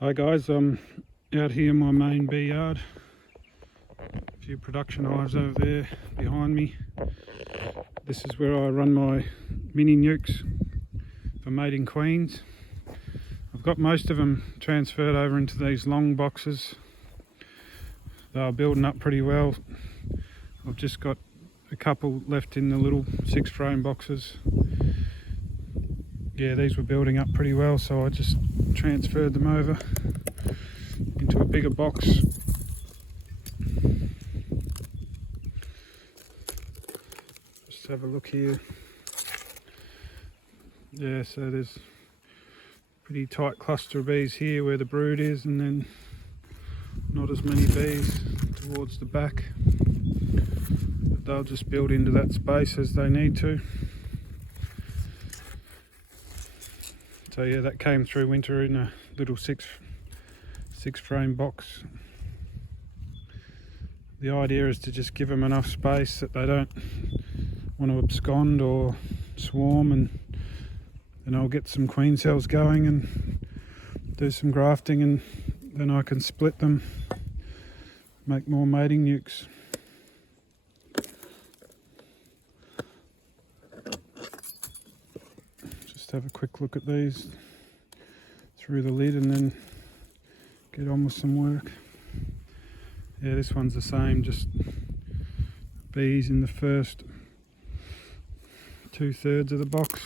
Hi guys, I'm out here in my main bee yard. A few production hives over there behind me. This is where I run my mini nucs for mating queens. I've got most of them transferred over into these long boxes. They are building up pretty well. I've just got a couple left in the little 6-frame boxes. Yeah, these were building up pretty well, so I just transferred them over into a bigger box. Just have a look here. Yeah, so there's a pretty tight cluster of bees here where the brood is, and then not as many bees towards the back. But they'll just build into that space as they need to. So yeah, that came through winter in a little six frame box. The idea is to just give them enough space that they don't want to abscond or swarm, and then I'll get some queen cells going and do some grafting, and then I can split them, make more mating nucs. Just have a quick look at these through the lid and then get on with some work. Yeah, this one's the same, just bees in the first 2/3 of the box.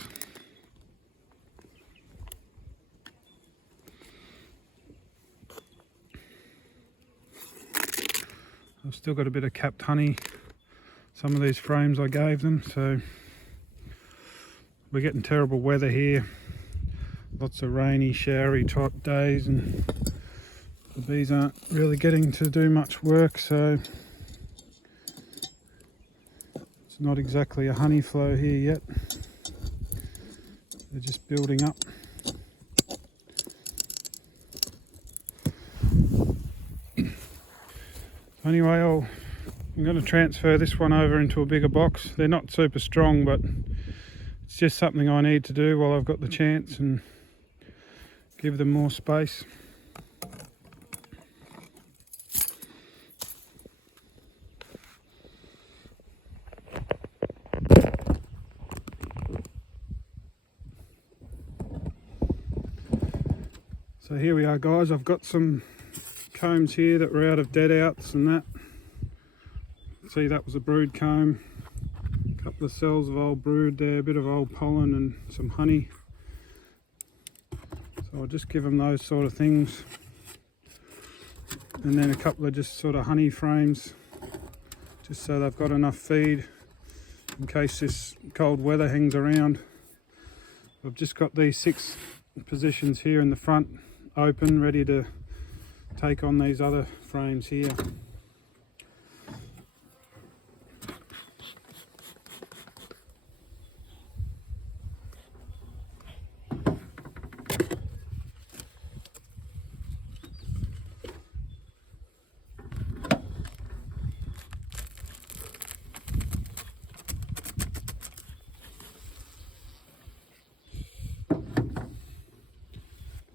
I've still got a bit of capped honey, some of these frames I gave them, so we're getting terrible weather here. Lots of rainy, showery type days, and the bees aren't really getting to do much work, so it's not exactly a honey flow here yet. They're just building up. Anyway, I'm going to transfer this one over into a bigger box. They're not super strong, but it's just something I need to do while I've got the chance and give them more space. So here we are guys, I've got some combs here that were out of dead outs and that. See, that was a brood comb. A couple of cells of old brood there, a bit of old pollen and some honey. So I'll just give them those sort of things. And then a couple of just sort of honey frames, just so they've got enough feed in case this cold weather hangs around. I've just got these 6 positions here in the front open, ready to take on these other frames here.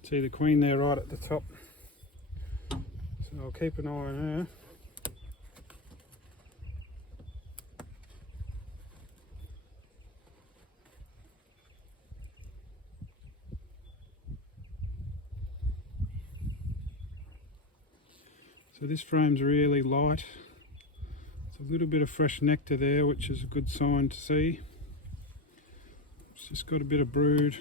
See the queen there right at the top, so I'll keep an eye on her. So this frame's really light. There's a little bit of fresh nectar there, which is a good sign to see. It's just got a bit of brood.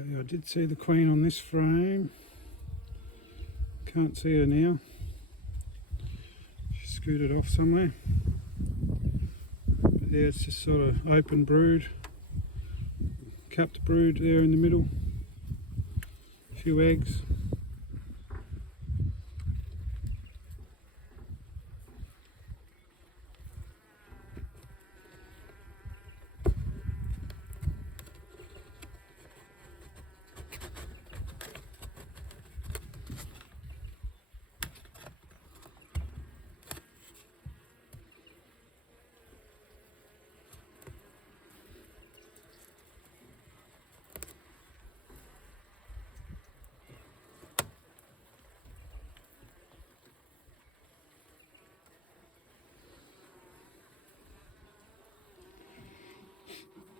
Okay, I did see the queen on this frame. Can't see her now. She scooted off somewhere. But yeah, it's just sort of open brood. Capped brood there in the middle. A few eggs.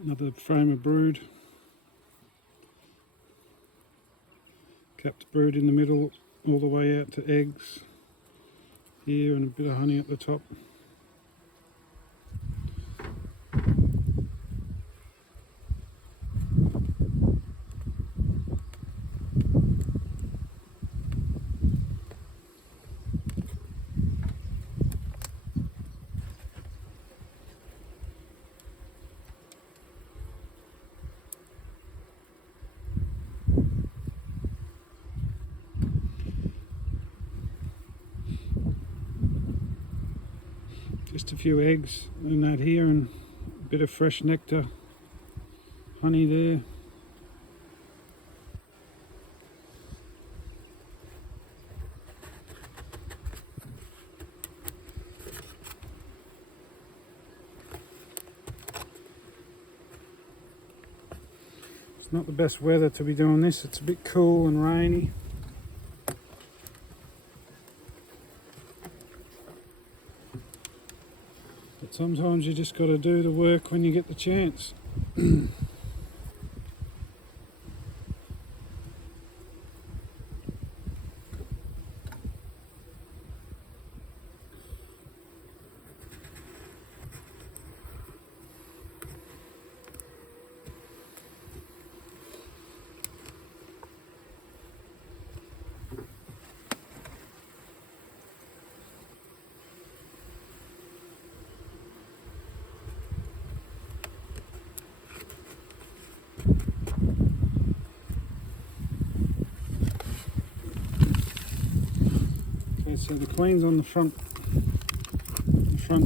Another frame of brood. Capped brood in the middle, all the way out to eggs here, and a bit of honey at the top. Just a few eggs in that here, and a bit of fresh nectar, honey there. It's not the best weather to be doing this, it's a bit cool and rainy. But sometimes you just got to do the work when you get the chance. Okay, so the queen's on the front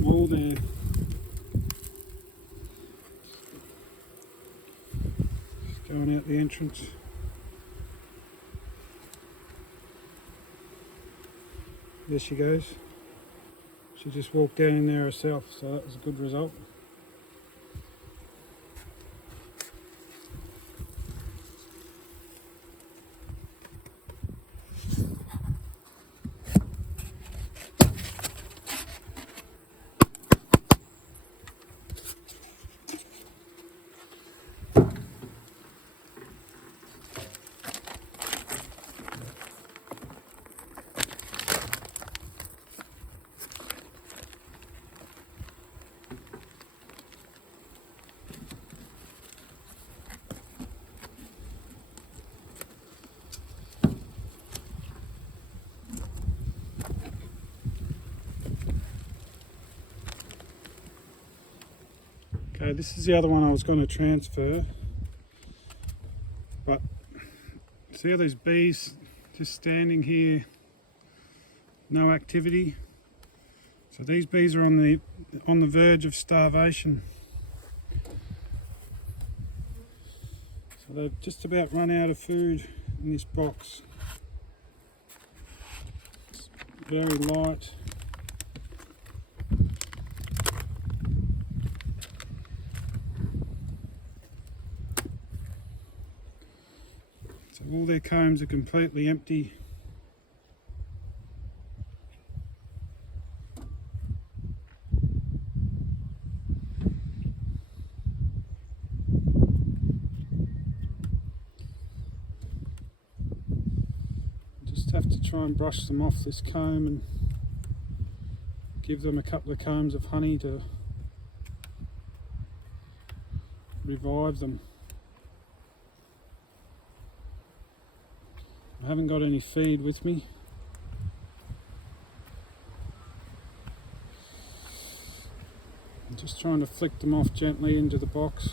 wall there. Just going out the entrance. There she goes. She just walked down in there herself, so that was a good result. Okay, this is the other one I was going to transfer, but see how these bees just standing here, no activity. So these bees are on the verge of starvation. So they've just about run out of food in this box. It's very light. So all their combs are completely empty. Just have to try and brush them off this comb and give them a couple of combs of honey to revive them. I haven't got any feed with me. I'm just trying to flick them off gently into the box.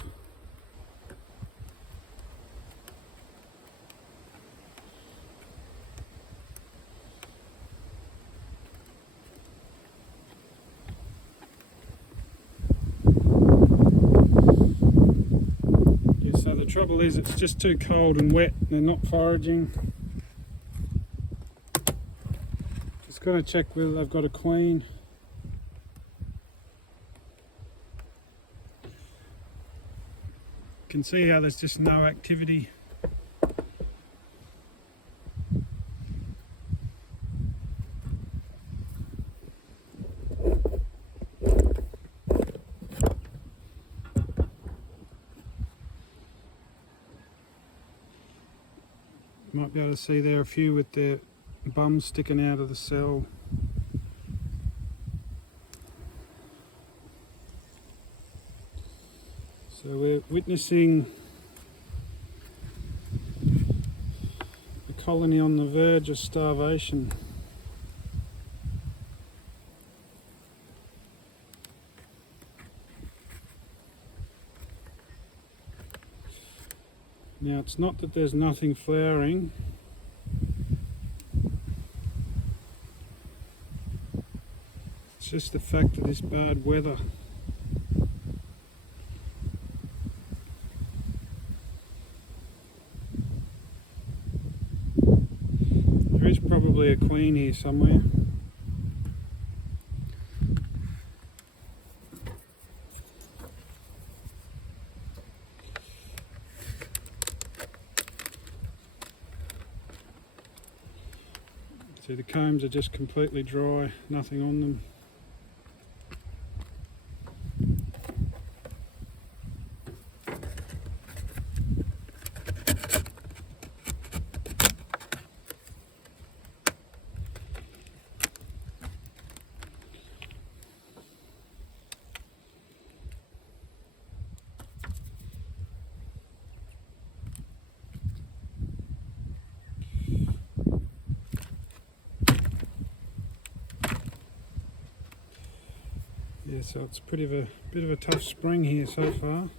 Yeah, so the trouble is it's just too cold and wet, they're not foraging. Just got to check whether they've got a queen. You can see how there's just no activity. You might be able to see there a few with their bums sticking out of the cell. So we're witnessing a colony on the verge of starvation. Now it's not that there's nothing flowering. It's just the fact of this bad weather. There is probably a queen here somewhere. See, the combs are just completely dry, nothing on them. Yeah, so it's a bit of a tough spring here so far.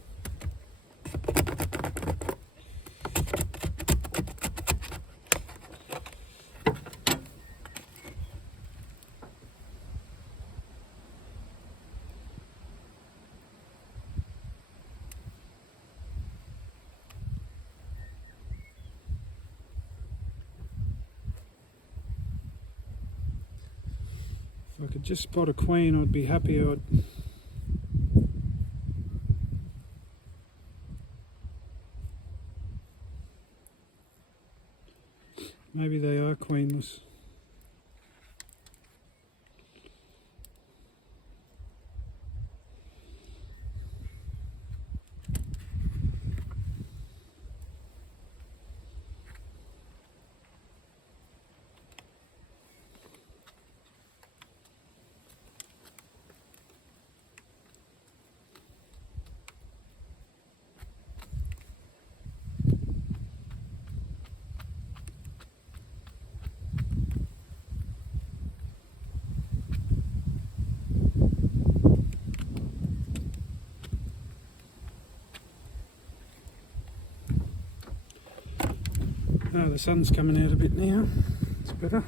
If I could just spot a queen, I'd be happy. Maybe they are queenless. Oh, the sun's coming out a bit now. It's better.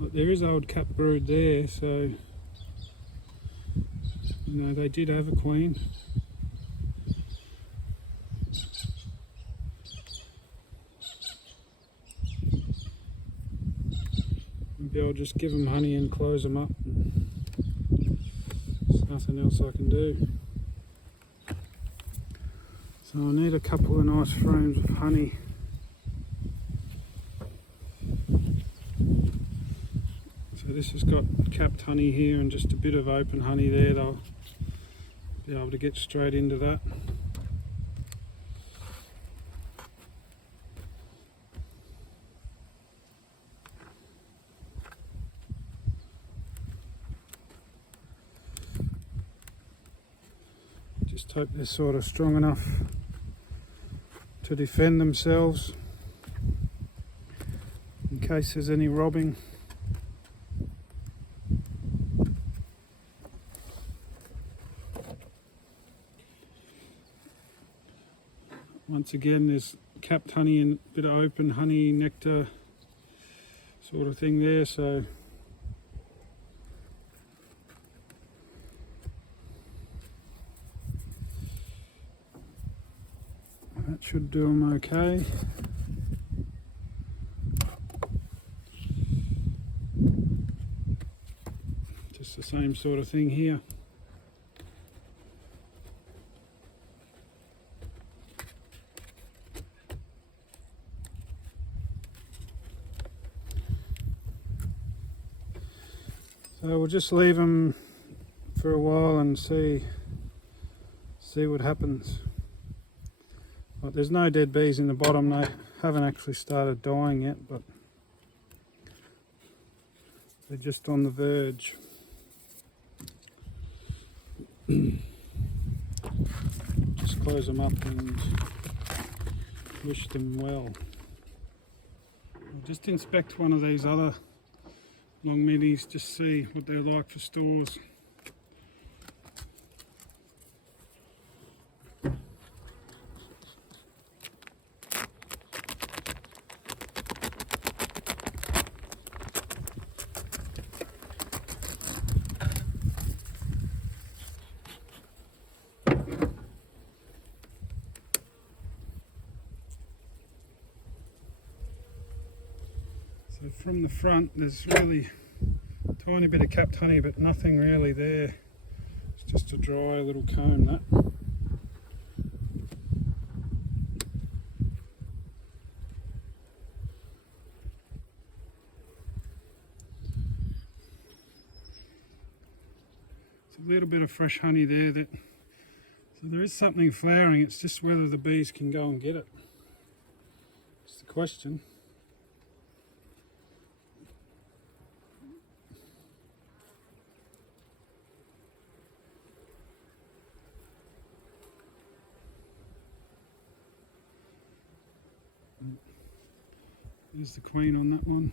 But there is old cap brood there, so you know they did have a queen. Maybe I'll just give them honey and close them up. There's nothing else I can do. So I need a couple of nice frames of honey. So this has got capped honey here and just a bit of open honey there. They'll be able to get straight into that. Just hope they're sort of strong enough to defend themselves in case there's any robbing. Once again, there's capped honey and a bit of open honey, nectar sort of thing there, so that should do them okay. Just the same sort of thing here. So we'll just leave them for a while and see what happens. But there's no dead bees in the bottom. They haven't actually started dying yet, but they're just on the verge. Just close them up and wish them well. I'll just inspect one of these other long minis, just see what they're like for stores. So from the front there's really a tiny bit of capped honey, but nothing really there. It's just a dry little comb, that. It's a little bit of fresh honey there, so there is something flowering. It's just whether the bees can go and get it. It's the question. There's the queen on that one.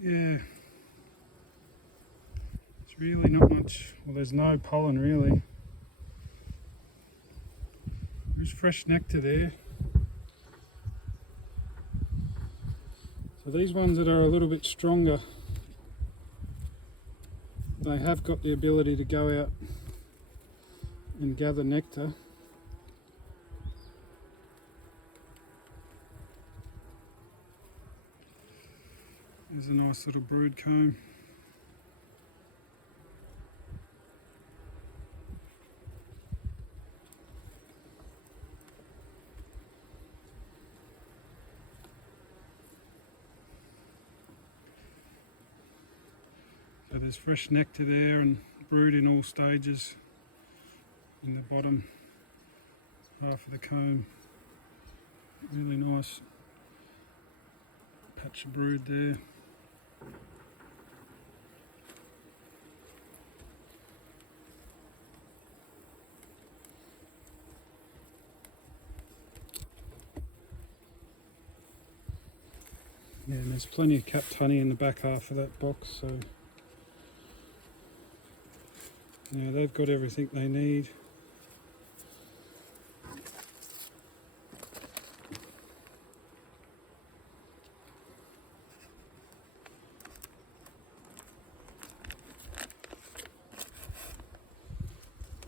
Yeah, it's really not much, well, there's no pollen really. There's fresh nectar there. So these ones that are a little bit stronger, they have got the ability to go out and gather nectar. There's a nice little brood comb. So there's fresh nectar there and brood in all stages in the bottom half of the comb. Really nice patch of brood there. Yeah, and there's plenty of capped honey in the back half of that box, so yeah, they've got everything they need.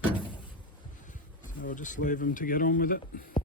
So I'll just leave them to get on with it.